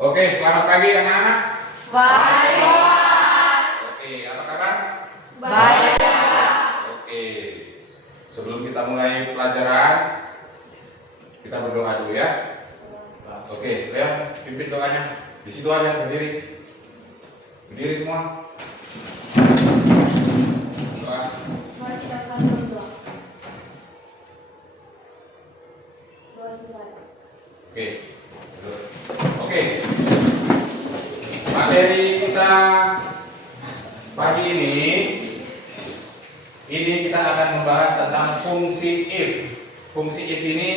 Oke, selamat pagi anak-anak. Baik. Oke, apa kabar? Baik. Oke, sebelum kita mulai pelajaran, kita berdoa dulu ya. Oke, Leon, pimpin doanya. Di situ aja, berdiri. Berdiri semua. Doa. Mari kita berdoa. Doa sebentar. Oke. Oke. Materi kita pagi ini kita akan membahas tentang fungsi if. Fungsi if ini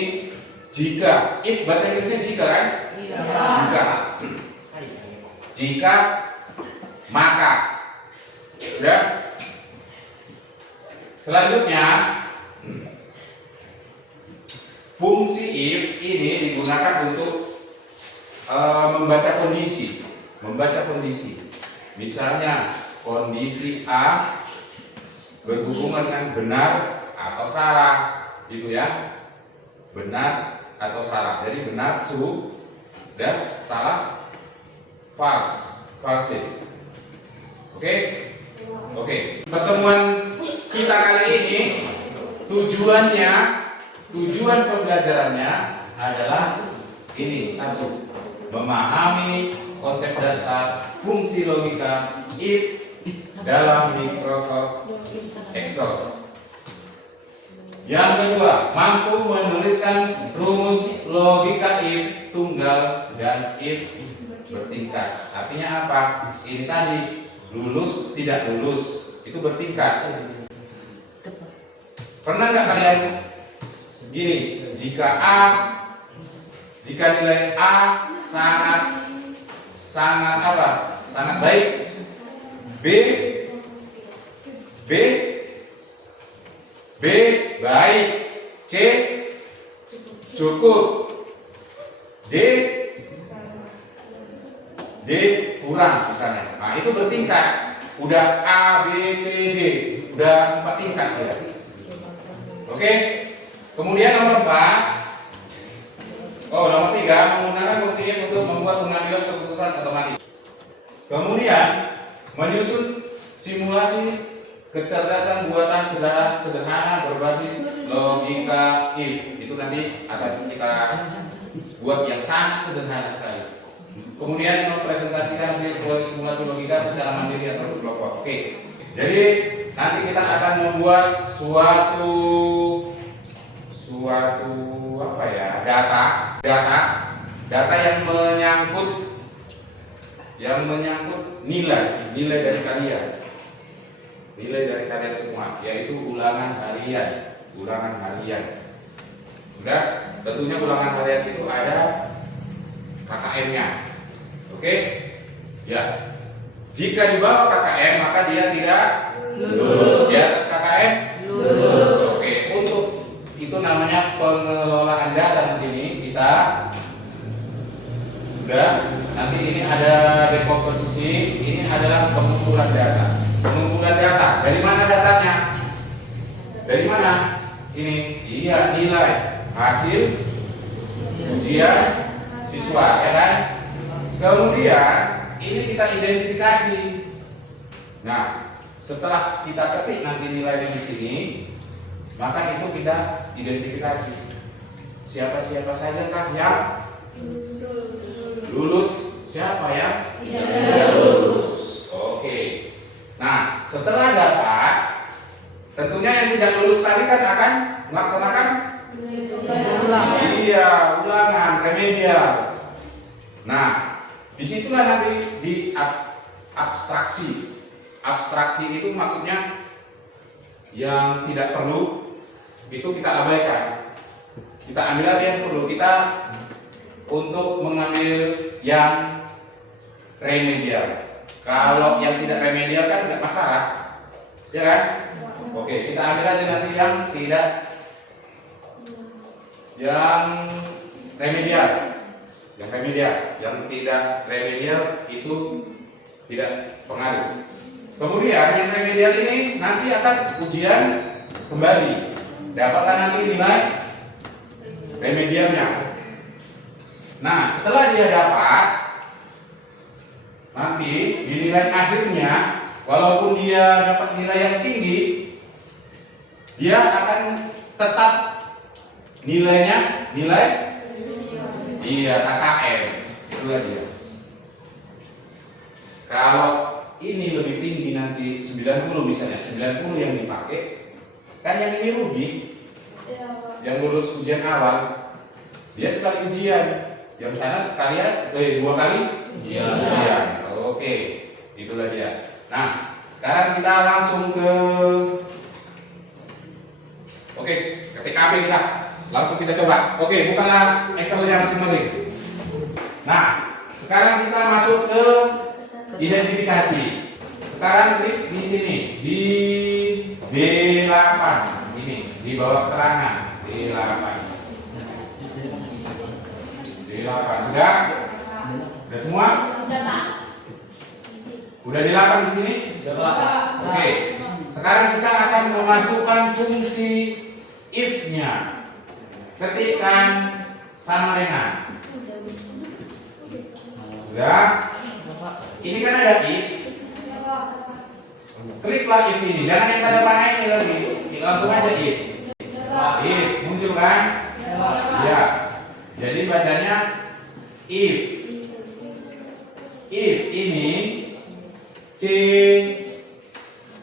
jika. If bahasa Inggrisnya jika kan? Iya. Jika. Jika maka. Ya. Selanjutnya fungsi if ini digunakan untuk membaca kondisi. Misalnya kondisi A berhubungan dengan benar atau salah, gitu ya. Benar atau salah. Jadi benar true dan salah false. Oke? Oke. Pertemuan kita kali ini tujuan pembelajarannya adalah ini, satu, memahami konsep dasar fungsi logika if dalam Microsoft Excel. Yang kedua, mampu menuliskan rumus logika if tunggal dan if bertingkat. Artinya apa? Ini tadi lulus tidak lulus itu bertingkat. Pernah nggak kalian gini? Jika nilai A sangat apa? Sangat baik. B baik. C cukup. D kurang misalnya. Nah, itu bertingkat. Udah A, B, C, D. Udah 4 tingkat ya. Oke. Kemudian nomor 4. Nomor 3, menggunakan fungsi if untuk membuat pengambilan keputusan otomatis. Kemudian menyusun simulasi kecerdasan buatan sederhana berbasis logika if. Itu nanti akan kita buat yang sangat sederhana sekali. Kemudian mempresentasikan simulasi logika secara mandiri atau berkelompok. Oke. Jadi nanti kita akan membuat suatu apa ya? Data yang menyangkut nilai dari kalian. Nilai dari kalian semua, yaitu ulangan harian. Sudah, tentunya ulangan harian itu ada KKM-nya. Oke? Ya. Jika di bawah KKM maka dia tidak lulus. Di atas KKM lulus. Oke, untuk itu namanya pengelolaan data. Nanti ini kita udah, nanti ini ada dekomposisi, ini adalah pengumpulan data. Dari mana datanya? Dari mana? Ini iya, nilai hasil ujian siswa, ya kan? Kemudian ini kita identifikasi. Nah, setelah kita ketik nanti nilainya di sini, maka itu kita identifikasi siapa saja kan yang lulus, siapa yang tidak lulus. Oke. Nah, setelah dapat, tentunya yang tidak lulus tadi kan akan melaksanakan ulangan remedial. Nah, disitulah nanti di abstraksi. Abstraksi itu maksudnya yang tidak perlu itu kita abaikan. Kita ambil aja yang perlu. Kita untuk mengambil yang remedial. Kalau yang tidak remedial kan tidak masalah, ya kan? Oke, kita ambil aja nanti yang tidak, yang remedial. Yang tidak remedial itu tidak pengaruh. Kemudian yang remedial ini nanti akan ujian kembali. Dapatkan nanti nilai remedialnya. Nah, setelah dia dapat, nanti di nilai akhirnya, walaupun dia dapat nilai yang tinggi, dia akan tetap nilainya nilai KKM. Itulah dia. Kalau ini lebih tinggi nanti 90 misalnya, 90 yang dipakai, kan yang ini rugi. Yang lulus ujian awal, dia sekali ujian, yang sana sekalian 2 kali ujian. Oke, itulah dia. Nah, sekarang kita langsung ke TKP kita. Langsung kita coba. Oke, bukanlah Excel-nya masing-masing. Nah, sekarang kita masuk ke identifikasi. Sekarang klik di sini di D8 ini di bawah keterangan D8. Sudah? Udah semua? Udah, Pak. Udah D8 di sini? Oke. Sekarang kita akan memasukkan fungsi if-nya. Ketikkan sama dengan. Udah? Ini kan ada if. Kliklah if ini. Jangan yang tanda panah ini lagi. Langsung aja if. If muncul kan? Ya. Jadi bacanya if. If ini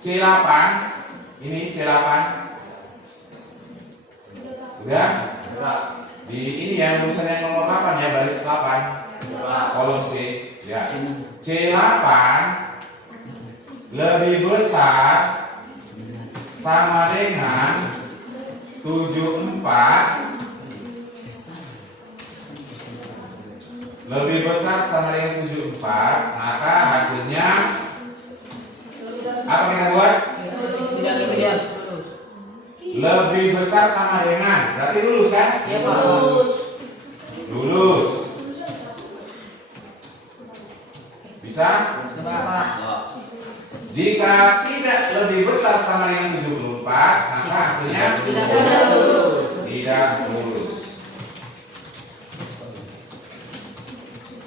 C8 ini C8. Udah? Di ini ya tulisannya nomor 8 ya, baris 8 kolom C ya. C8 lebih besar sama dengan 74, lebih besar sama dengan 74, maka hasilnya apa kita buat? Lebih besar sama dengan, berarti lulus kan? Iya, Pak. Lulus. Bisa? Pak. Jika tidak lebih besar sama dengan 74, maka hasilnya Tidak lulus. tidak lulus.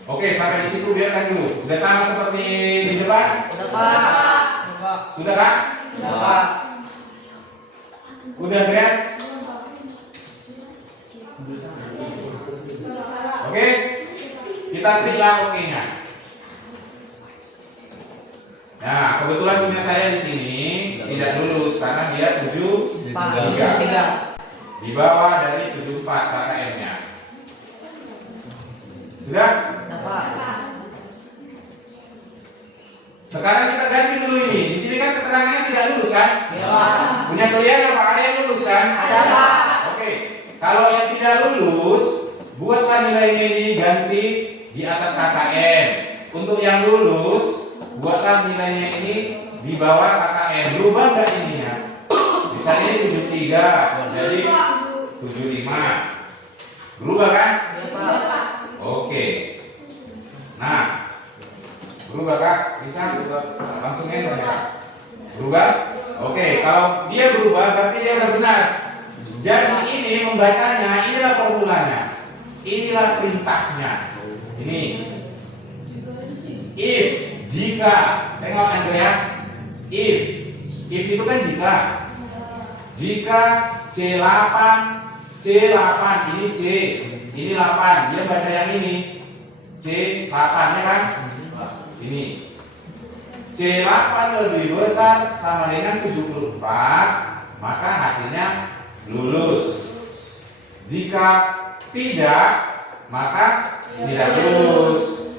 Oke, sampai di situ biarkan dulu. Sudah sama seperti di depan? Udah, Pak. Sudah kan? Udah, Pak. Udah beres? Oke, kita kliklah OK-nya. Nah, kebetulan punya saya di sini tidak lulus karena dia 73. Di bawah dari 74 KKM-nya. Sudah? Udah, Pak. Sekarang kita ganti dulu ini. Di sini kan keterangannya tidak lulus kan? Iya, Pak. Punya kalian apa ada yang lulus kan? Ada, Pak. Oke. Kalau yang tidak lulus, buatlah nilainya ini ganti di atas KKM. Untuk yang lulus, buatlah nilainya ini di bawah KKM. Berubah nggak ininya? Misalnya ini 73, jadi 75. Berubah kan? Iya, Pak. Oke. Nah, berubah kak? Bisa? Langsung enter ya? Berubah? Oke, kalau dia berubah berarti dia udah benar. Jadi ini membacanya, inilah formulanya. Inilah perintahnya. Ini. If, jika. Tengok Andreas. If itu kan jika. Jika C8, ini C, ini 8. Dia baca yang ini. C8 ya kan? Ini. C8 lebih besar sama dengan 74, maka hasilnya lulus. Jika tidak, maka tidak lulus.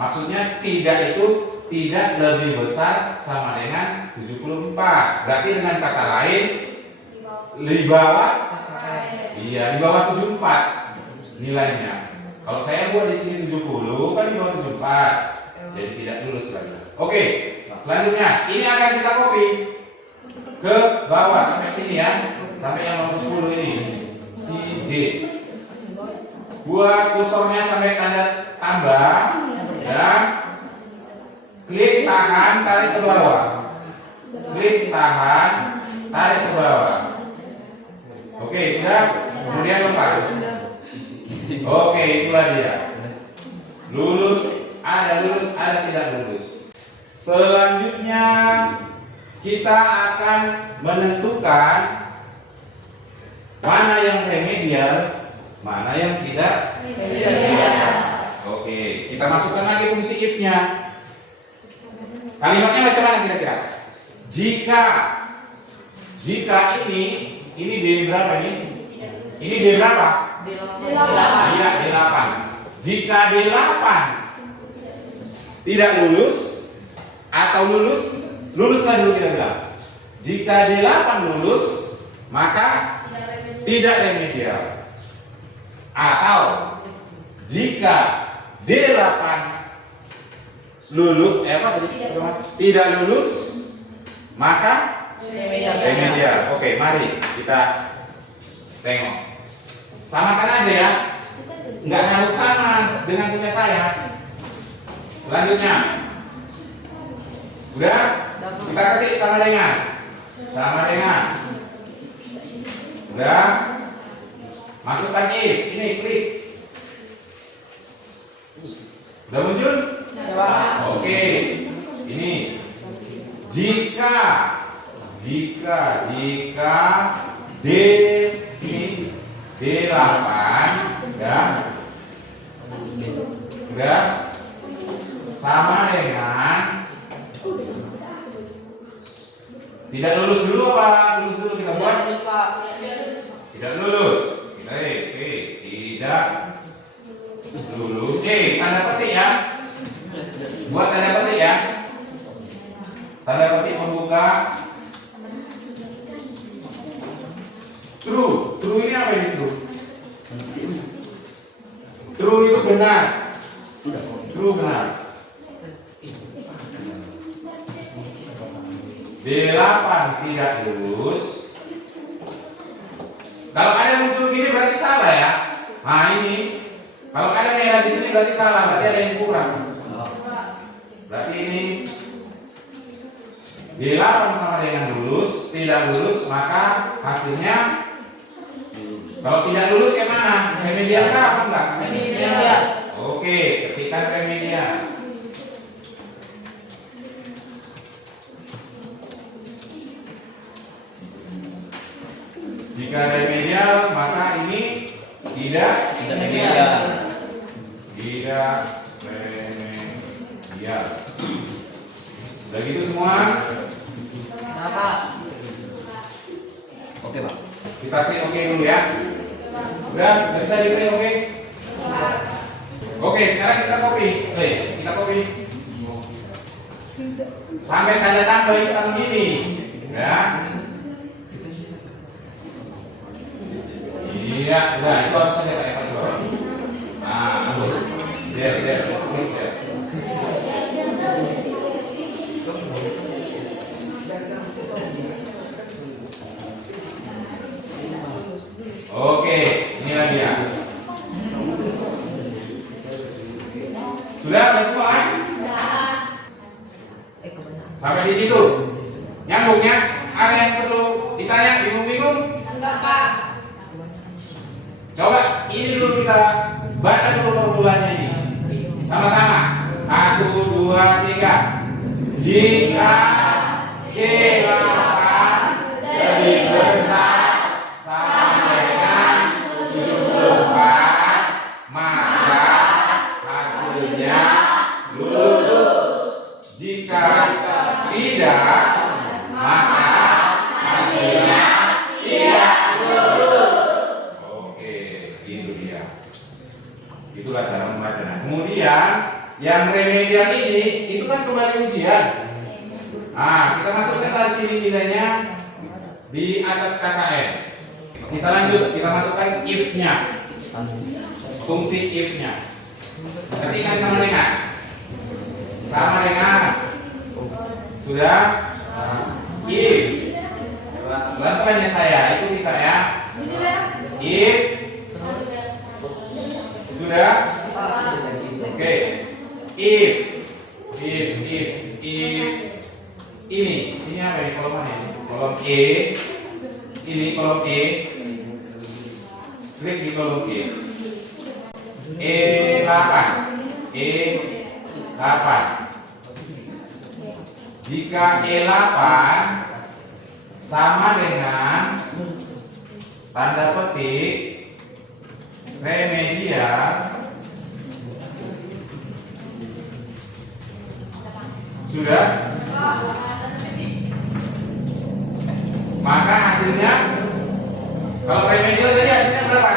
Maksudnya tidak itu tidak lebih besar sama dengan 74. Berarti dengan kata lain di bawah, iya di bawah 74 nilainya. Kalau saya buat di sini 70 kan di bawah 74, jadi tidak lulus lagi. Oke, selanjutnya ini akan kita copy ke bawah sampai sini ya, sampai yang nomor 10 ini, si J. Buat kursornya sampai tanda tambah, ya. Klik tahan, tarik ke bawah. Klik tahan, tarik ke bawah. Oke, sudah. Kemudian lepas. Oke, itulah dia. Lulus ada lulus, ada tidak lulus. Selanjutnya kita akan menentukan mana yang remedial, mana yang tidak remedial. Oke, kita masukkan lagi fungsi if-nya. Kalimatnya macam mana kira-kira? Jika ini D berapa nih? Ini D berapa? Iya, D8. Jika D8 tidak lulus atau luluslah dulu kita bilang. Jika D8 lulus, maka tidak remedial. Atau jika D8 lulus, tidak lulus, maka remedial. Oke, mari kita tengok. Samakan aja ya. Nggak harus sama dengan punya saya. Selanjutnya, udah kita ketik sama dengan, udah masukkan ini klik. Udah muncul? Oke, ini jika D ini D8 ya, udah sama dengan tidak lulus dulu apa lulus dulu kita buat? Tidak lulus. Kita tidak lulus. Tanda petik ya. Buat tanda petik ya. Tanda petik membuka. True. True ini apa ini true? True itu benar. True benar. D8 tidak lulus. Kalau ada muncul gini berarti salah ya. Nah ini, kalau ada merah di sini berarti salah, berarti ada yang kurang. Berarti ini D8 sama dengan lulus, tidak lulus, maka hasilnya kalau tidak lulus yang mana? Remedial kah apa enggak? Remedial. Oke, ketikkan remedial. Jika remedial, maka ini tidak Remedial. Tidak remedial. Udah gitu semua? Kenapa? Oke, Pak. Kita klik oke dulu ya. Udah bisa diklik oke? Oke, sekarang kita copy. Kita copy. Sampai tanda tambah hitam gini. Ya. Iya, udah itu harus saja Pak Eva coba. Nah, lihat. Oke, inilah dia. Sudah ada semua kan? Sampai di situ. Nyambungnya? Ada yang perlu ditanya? Bingung-bingung? Enggak, Pak. Coba ini dulu kita baca dulu formulanya ini. Sama-sama. 1, 2, 3. Jika C8 lebih besar sama dengan 74, maka hasilnya lulus. Jika tidak, maka hasilnya tidak lulus. Oke, itu dia. Itulah cara membaca. Kemudian yang remedial ini itu kan kembali ujian. Nah, kita masukkan tadi sini nilainya di atas KKN. Kita lanjut, kita masukkan if-nya. Fungsi if-nya. Ketikkan sama dengan. Sudah? If. Pelan-pelannya saya, itu kita ya. If. Sudah? Oke. If ini apa ini kolom mana ini? Kolom E. Ini kolom E. Klik di kolom E. E8. Jika E8 sama dengan tanda petik remedial sudah, maka hasilnya kalau remedial tadi hasilnya berapa?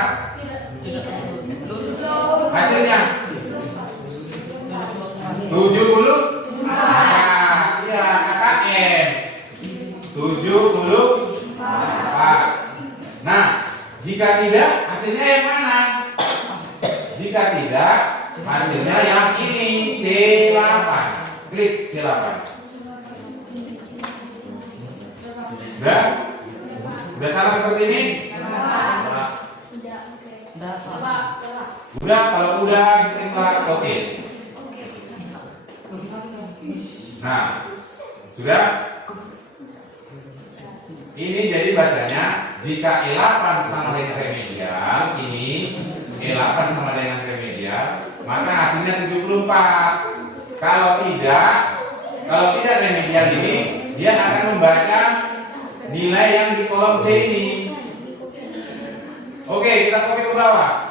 Hasilnya 70. Nah, iya KKM 74. Nah, jika tidak hasilnya yang mana? Jika tidak hasilnya yang ini C8. Klik C8. Udah salah seperti ini? Udah, kalau udah kita oke. Nah, sudah. Ini jadi bacanya jika E8 sama dengan remedial, ini E8 sama dengan remedial, maka hasilnya 74. Kalau tidak remedial ini, dia akan membaca nilai yang di kolom C ini. Oke, kita copy ke bawah.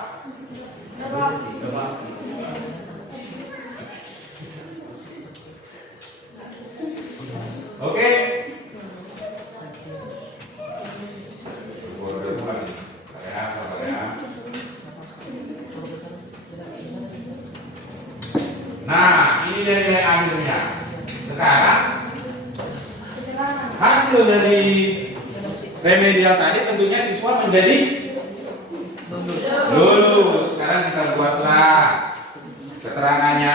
Oke. Nah, ini dari nilai akhirnya. Sekarang hasil dari remedial tadi tentunya siswa menjadi lulus. Sekarang kita buatlah keterangannya.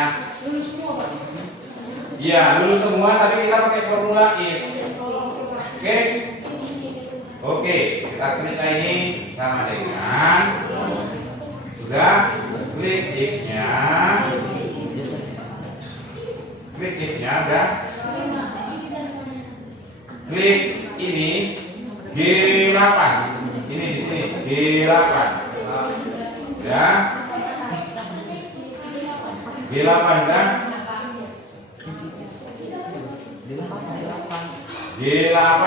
Iya, lulus semua, tapi kita pakai formula if. Oke. Oke, kita klik ini sama dengan sudah, klik if-nya. Klik if-nya udah. Klik ini G8. Ini di sini G8. Ya. G8 dan G8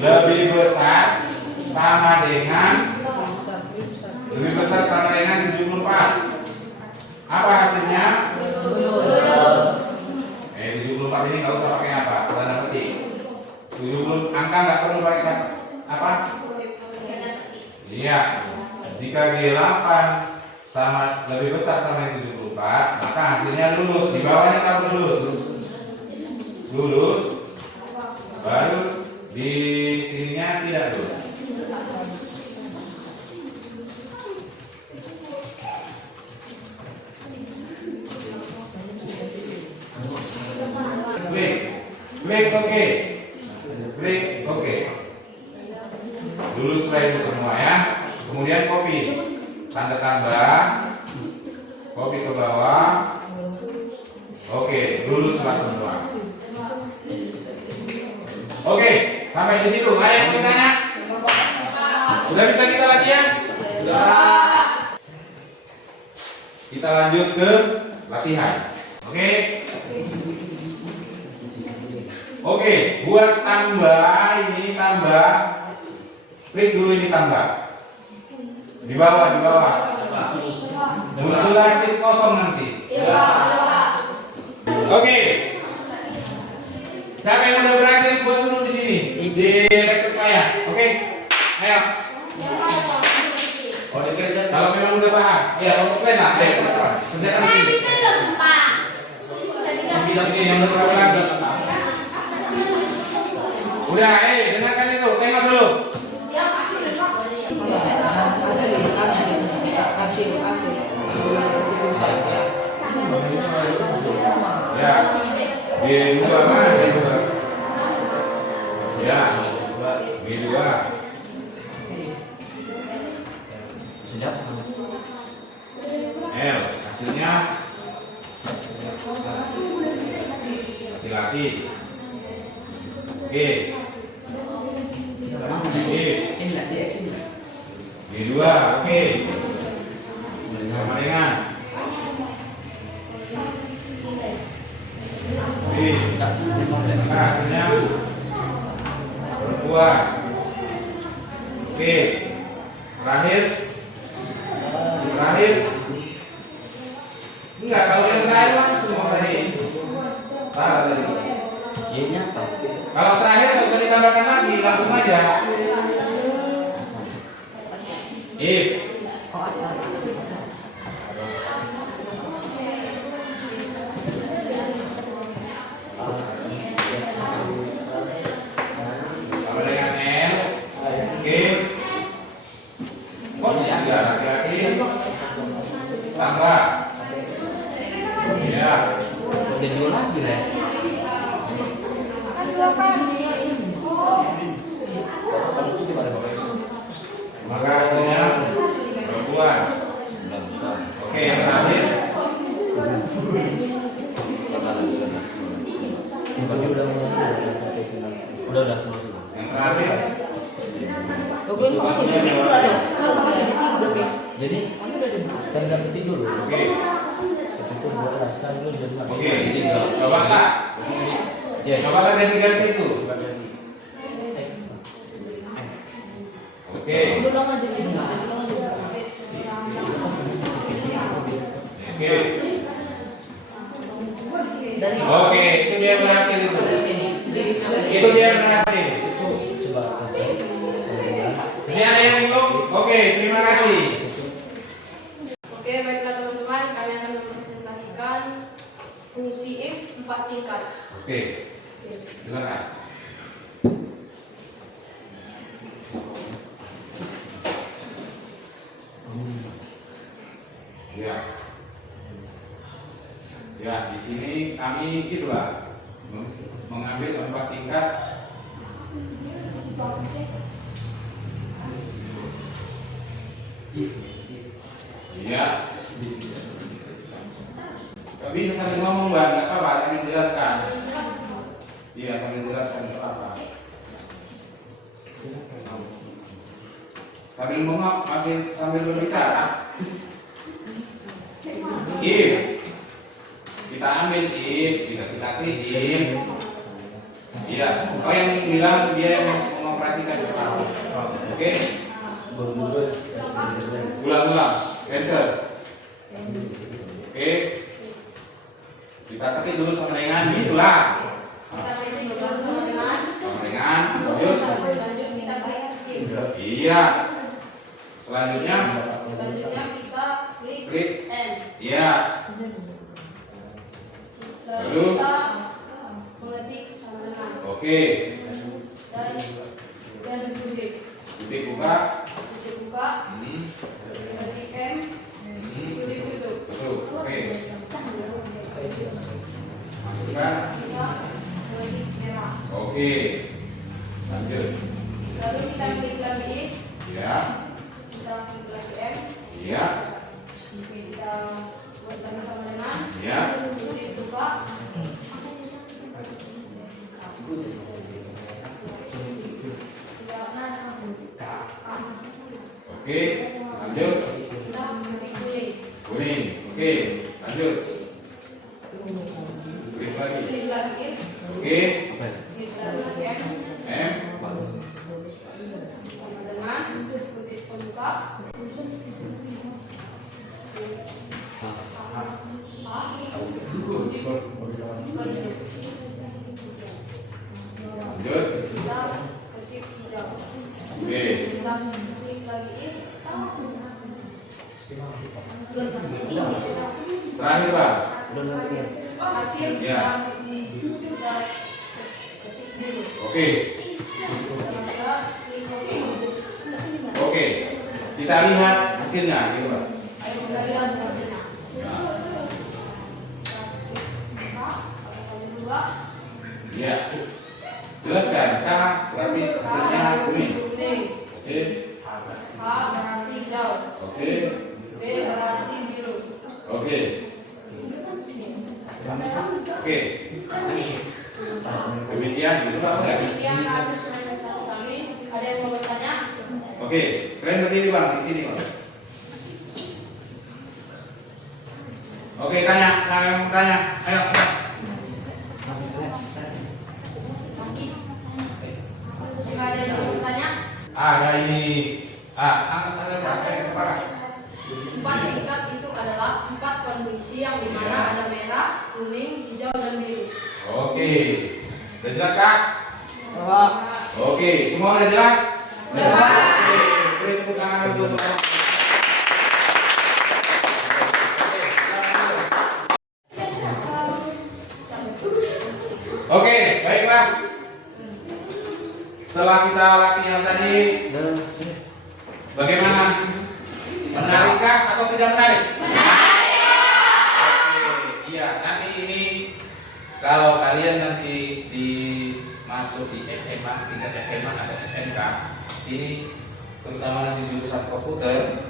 lebih besar sama dengan 74. Apa hasilnya? 74 ini nggak usah pakai apa? Tanda petik. 70 angka nggak perlu pakai apa? Iya. Jika G8 sama lebih besar sama dengan 74, maka hasilnya lulus. Di bawahnya kita lulus, baru di sininya tidak lulus. Klik oke. Klik oke. Lulus setelah itu semua ya. Kemudian copy tanda tambah, copy ke bawah. Oke, lulus setelah semua. Oke, sampai di situ. Ada yang mau tanya? Sudah bisa kita latihan? Sudah. Kita lanjut ke latihan. Oke. Oke, buat tambah ini tambah. Klik dulu ini tambah. Di bawah. Muncullah sheet kosong nanti. Oke. Siapa yang udah berhasil buat dulu di sini? Di laptop saya. Oke. Ayo. Oh, dikerjakan. Kalau memang udah paham. Iya, kalau kalian lah, ayo teman-teman. Kerjakan di sini. Tapi yang berapa lagi? Udah, dengarkan itu. Tengok dulu. Ya. B2 mana B2? Ya. B2. Sudah. L hasilnya laki-laki. G. B2, oke. Sama dengan Maka hasilnya perempuan. Oke. Terakhir. Enggak, kalau yang terakhir langsung tadi. Salah tadi. Y-nya apa? Kalau terakhir nggak usah ditambahkan lagi, langsung aja. If. Sama dengan L. Oke. Kok ya laki-laki tambah. Ya. Udah dua lagi lah. Maka hasilnya perempuan. Oke, yang terakhir. Udah semua. Yang terakhir. Jadi kan dapetin dulu. Oke. Itu 12 kan dulu jadi Oke. Coba Kak. Coba Kak ganti-ganti itu. Oke. Oke. Oke, itu dia berhasil itu. Itu dia berhasil. Coba. Ini ada yang belum? Oke, terima kasih. Oke, baiklah teman-teman, kami akan mempresentasikan fungsi if 4 tingkat. Oke, silakan. Ya. Ya, di sini kami gitulah mengambil 4 tingkat. Iya. Gak bisa sambil ngomong Mbak, nggak apa-apa, sambil jelaskan. Iya, sambil jelaskan nggak apa-apa. Sambil ngomong, masih sambil berbicara. If kita ambil if, kita klik if. Iya, oh yang bilang dia yang mengoperasikan pertama. Oke. Ulang-ulang, cancel. Oke. Kita ketik dulu sama dengan gitulah. Kita ketik dulu sama dengan. Lanjut. Lanjut kita klik if. Iya. Selanjutnya kita klik N. Iya. Lalu kita mengetik sama dengan. Oke. Dan titik Buka. ketik M. Titik tutup. Betul. Oke. Masukkan. Kita mengetik merah. Oke. Lanjut. Lalu kita klik lagi if. Ya. Kita klik lagi M. Iya. Kita buat sama dengan. Iya. Titik buka. Oke. Lanjut. Kita klik kuning. Kuning. Oke. Lanjut. Klik lagi. Klik lagi if. Oke. Klik lagi M. M. Sama dengan kutip pembuka. Lanjut. Kita ketik hijau. Oke. Kita klik lagi if. Terakhir Pak. Akhir Ya. kita ketik biru. Oke. Kita klik oke. Oke. Kita lihat hasilnya gitu Pak. Ayo kita lihat hasilnya. Ya. Dua. Ya. Jelaskan. K berarti hasilnya kuning. Kuning. Oke. H berarti hijau. Oke. B berarti biru. Oke. Oke. Demikian gitu Pak. Ya. Demikian hasil presentasi kami. Ada yang mau bertanya? Oke. Kalian berdiri Bang di sini Pak. Oke, tanya. Saya mau tanya. Ayo. Jika ada yang mau bertanya, Ada ini. Angkat kepala. 4 tingkat itu adalah 4 kondisi yang dimana ada merah, kuning, hijau, dan biru. Oke. Udah jelas Kak? Oke, semua udah jelas? Oke, beri tepuk tangan dulu. Oke, silakan. Oke, baiklah. Setelah kita latihan tadi, bagaimana? Menarikkah atau tidak menarik? Oke, iya. Nanti ini kalau kalian nanti masuk di SMA, tingkat SMA atau SMK, ini terutama nanti jurusan komputer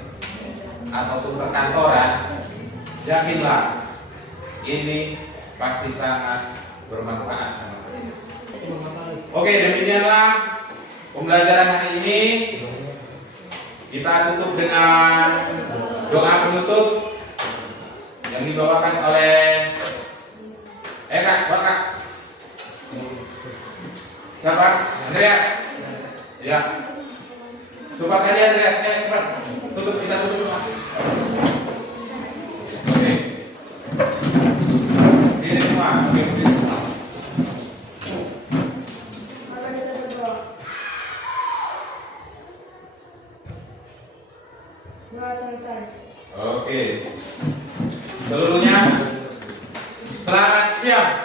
ataupun perkantoran, yakinlah ini pasti sangat bermanfaat sama kalian. Oke, demikianlah pembelajaran hari ini. Kita tutup dengan doa penutup yang dibawakan oleh Kak. Siapa? Andreas. Ya. Coba kali Andreas, cepat. Tutup, kita tutup semua. Oke. Diri semua. Oke, diri semua. Oke. Seluruhnya selamat siang.